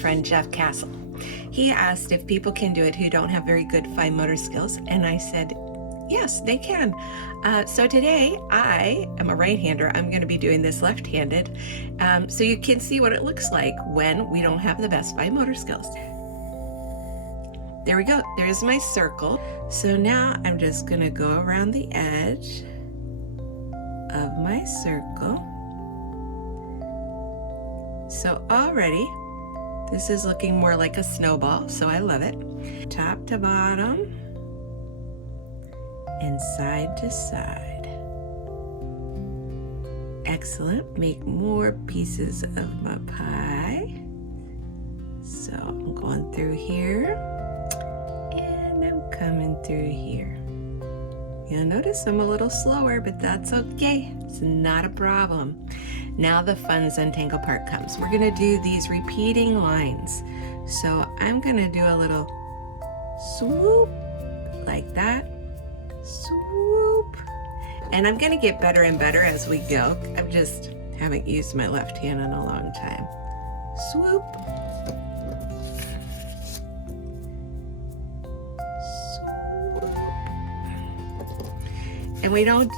friend Jeff Castle. He asked if people can do it who don't have very good fine motor skills, and I said, yes, they can. So today I am a right-hander. I'm going to be doing this left-handed, so you can see what it looks like when we don't have the best fine motor skills. There we go. There's my circle. So now I'm just going to go around the edge of my circle. So already this is looking more like a snowball, so I love it. Top to bottom and side to side. Excellent. Make more pieces of my pie. So I'm going through here and I'm coming through here. You'll notice I'm a little slower, but that's okay. It's not a problem. Now the fun Zentangle part comes. We're gonna do these repeating lines. So I'm gonna do a little swoop like that, swoop. And I'm gonna get better and better as we go. I just haven't used my left hand in a long time. Swoop. And we don't,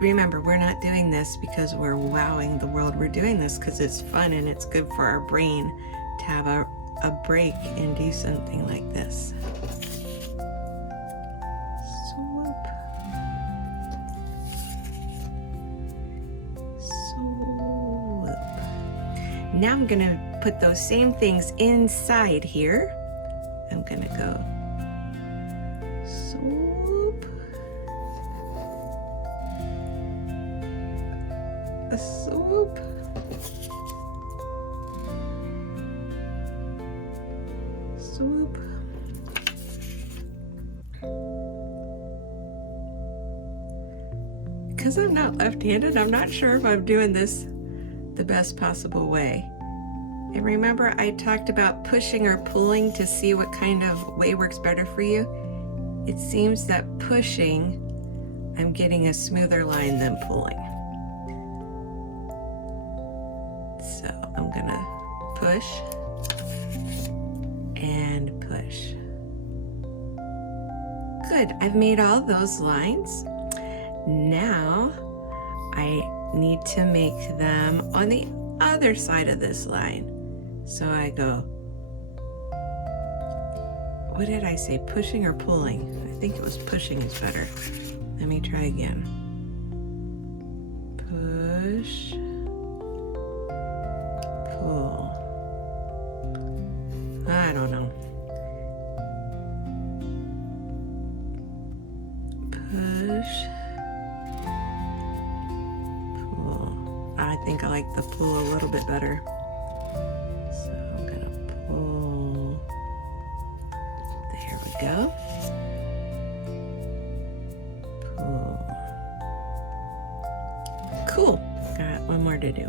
remember, we're not doing this because we're wowing the world. We're doing this because it's fun and it's good for our brain to have a break and do something like this. Swoop. Swoop. Now I'm going to put those same things inside here. I'm going to go swoop. A swoop. Swoop. Because I'm not left-handed, I'm not sure if I'm doing this the best possible way. And remember, I talked about pushing or pulling to see what kind of way works better for you. It seems that pushing, I'm getting a smoother line than pulling. So I'm gonna push and push. Good, I've made all those lines. Now I need to make them on the other side of this line. So I go, what did I say, pushing or pulling? I think it was pushing is better. Let me try again. Push. Pull. I don't know. Push. Pull. I think I like the pull a little bit better. So I'm gonna pull. There we go. Pull. Cool. Got one more to do.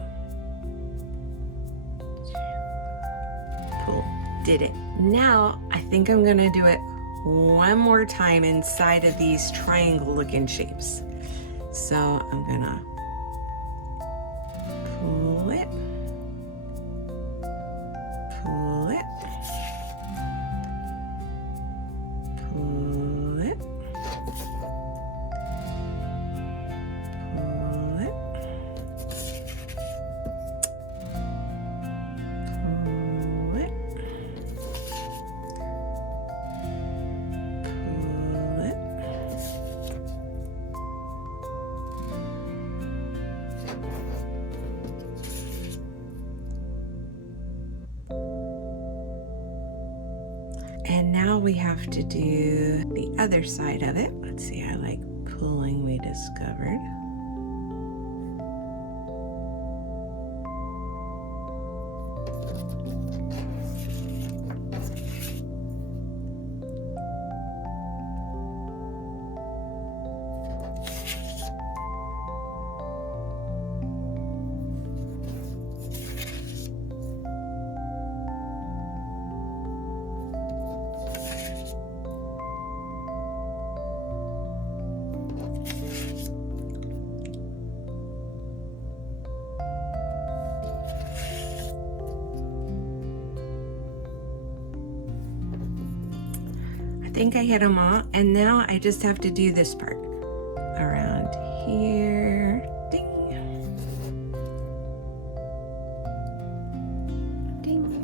Pull. Did it. Now I think I'm gonna do it one more time inside of these triangle looking shapes. So I'm gonna pull it, pull it, pull it, pull it. And now we have to do the other side of it. Let's see, I like pulling, we discovered. think I hit them all, and now I just have to do this part around here. Ding. Ding.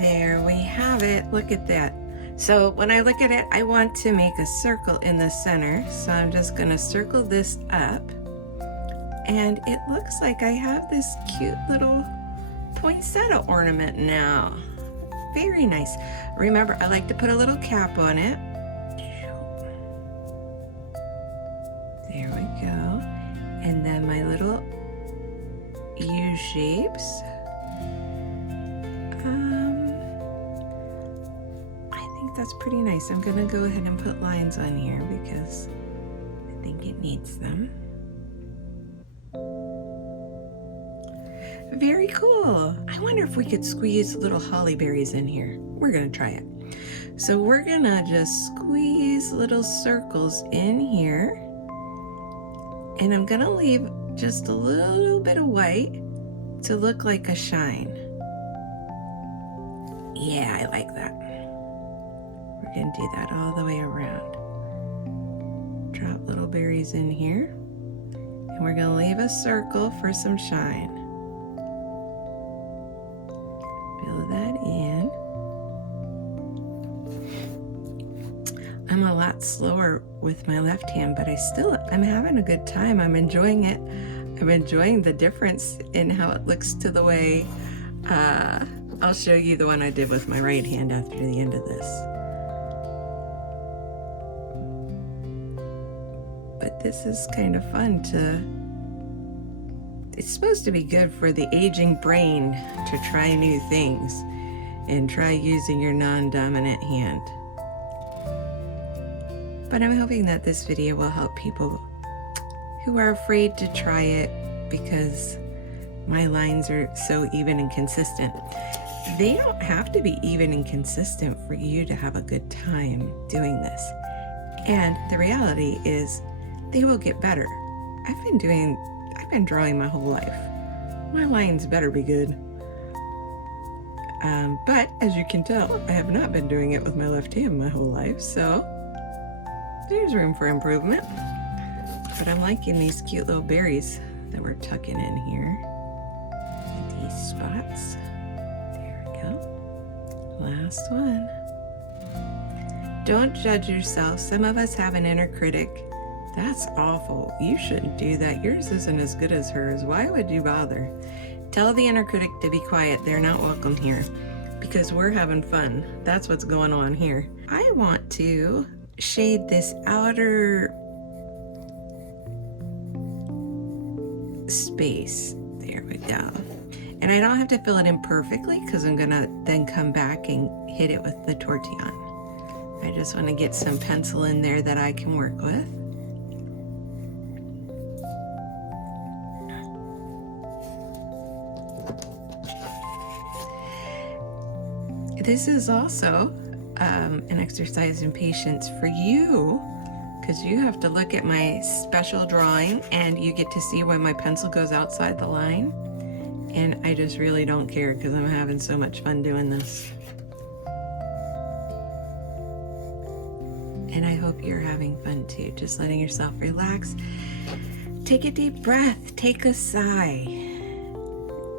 There we have it. Look at that. So when I look at it, I want to make a circle in the center. So I'm just going to circle this up. And it looks like I have this cute little poinsettia ornament now. Very nice. Remember, I like to put a little cap on it. There we go. And then my little U shapes. I think that's pretty nice. I'm gonna go ahead and put lines on here because I think it needs them. Very cool. I wonder if we could squeeze little holly berries in here. We're gonna try it. So we're gonna just squeeze little circles in here. And I'm gonna leave just a little bit of white to look like a shine. Yeah, I like that. We're gonna do that all the way around. Drop little berries in here. And we're gonna leave a circle for some shine. Fill that in. I'm a lot slower with my left hand, but I'm having a good time. I'm enjoying it. I'm enjoying the difference in how it looks to the way, I'll show you the one I did with my right hand after the end of this. But this is kind of fun it's supposed to be good for the aging brain to try new things and try using your non-dominant hand. But I'm hoping that this video will help people who are afraid to try it because my lines are so even and consistent. They don't have to be even and consistent for you to have a good time doing this. And the reality is they will get better. I've been drawing my whole life. My lines better be good. But as you can tell, I have not been doing it with my left hand my whole life, so there's room for improvement. But I'm liking these cute little berries that we're tucking in here. These spots. There we go. Last one. Don't judge yourself. Some of us have an inner critic. That's awful. You shouldn't do that. Yours isn't as good as hers. Why would you bother? Tell the inner critic to be quiet. They're not welcome here because we're having fun. That's what's going on here. I want to shade this outer space. There we go. And I don't have to fill it in perfectly because I'm gonna then come back and hit it with the tortillon. I just want to get some pencil in there that I can work with. This is also an exercise in patience for you because you have to look at my special drawing and you get to see when my pencil goes outside the line. And I just really don't care because I'm having so much fun doing this. And I hope you're having fun too, just letting yourself relax. Take a deep breath, take a sigh.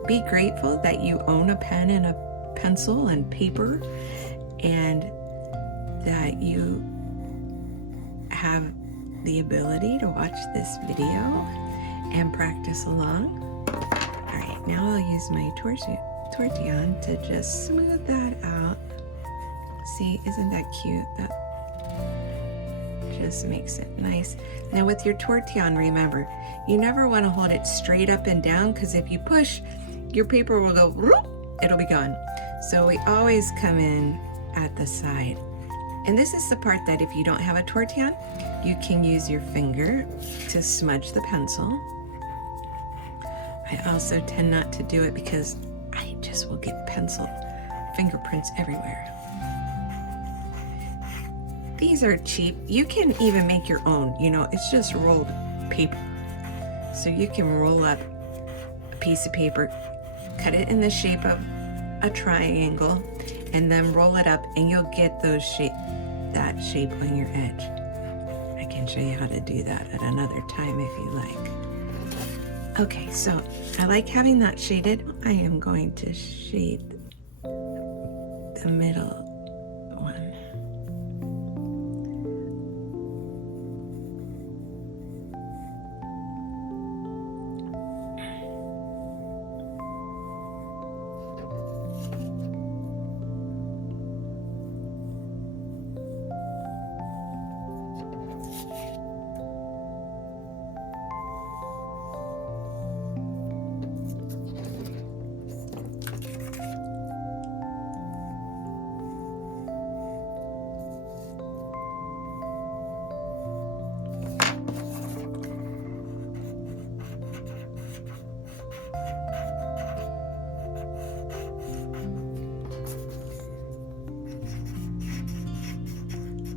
Be grateful that you own a pen and a pencil and paper and that you have the ability to watch this video and practice along. All right, now I'll use my tortillon to just smooth that out. See, isn't that cute? That just makes it nice. Now with your tortillon, remember, you never want to hold it straight up and down because if you push, your paper will go, it'll be gone. So we always come in at the side. And this is the part that if you don't have a tortillon, you can use your finger to smudge the pencil. I also tend not to do it because I just will get pencil fingerprints everywhere. These are cheap. You can even make your own, you know, it's just rolled paper. So you can roll up a piece of paper, cut it in the shape of a triangle, and then roll it up, and you'll get that shape on your edge. I can show you how to do that at another time if you like. Okay, so I like having that shaded. I am going to shade the middle one.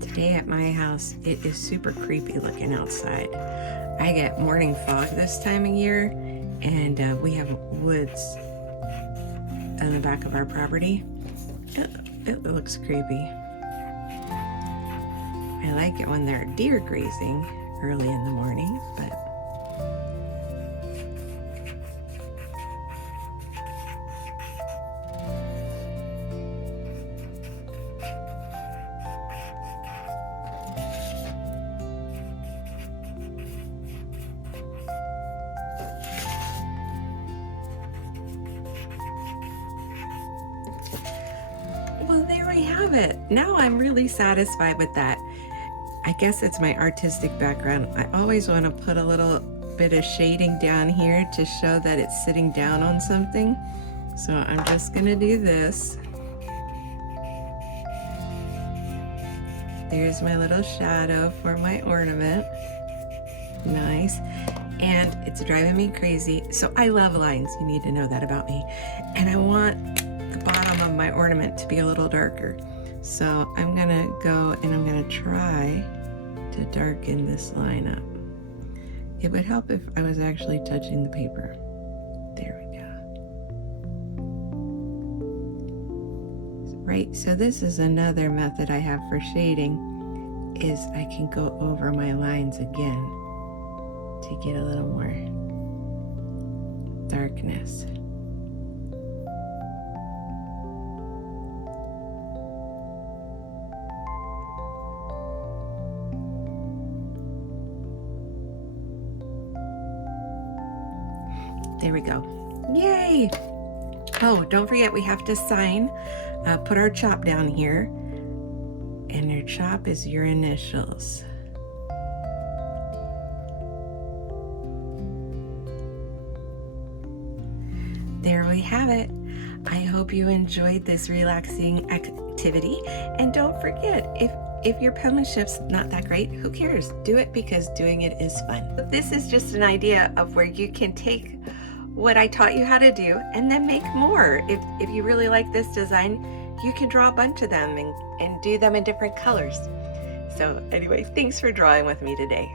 Today at my house, it is super creepy looking outside. I get morning fog this time of year, and we have woods on the back of our property. It looks creepy. I like it when there are deer grazing early in the morning, but well, there we have it. Now I'm really satisfied with that. I guess it's my artistic background. I always want to put a little bit of shading down here to show that it's sitting down on something. So I'm just gonna do this. There's my little shadow for my ornament. Nice. And it's driving me crazy. So I love lines. You need to know that about me. And I want the bottom of my ornament to be a little darker. So I'm gonna go and I'm gonna try to darken this line up. It would help if I was actually touching the paper. There we go. Right, so this is another method I have for shading, is I can go over my lines again to get a little more darkness. There we go. Yay! Oh, don't forget we have to sign, put our chop down here, and your chop is your initials. There we have it. I hope you enjoyed this relaxing activity, and don't forget, if your penmanship's not that great, who cares? Do it because doing it is fun. This is just an idea of where you can take what I taught you how to do and then make more. If you really like this design, you can draw a bunch of them and do them in different colors. So anyway, thanks for drawing with me today.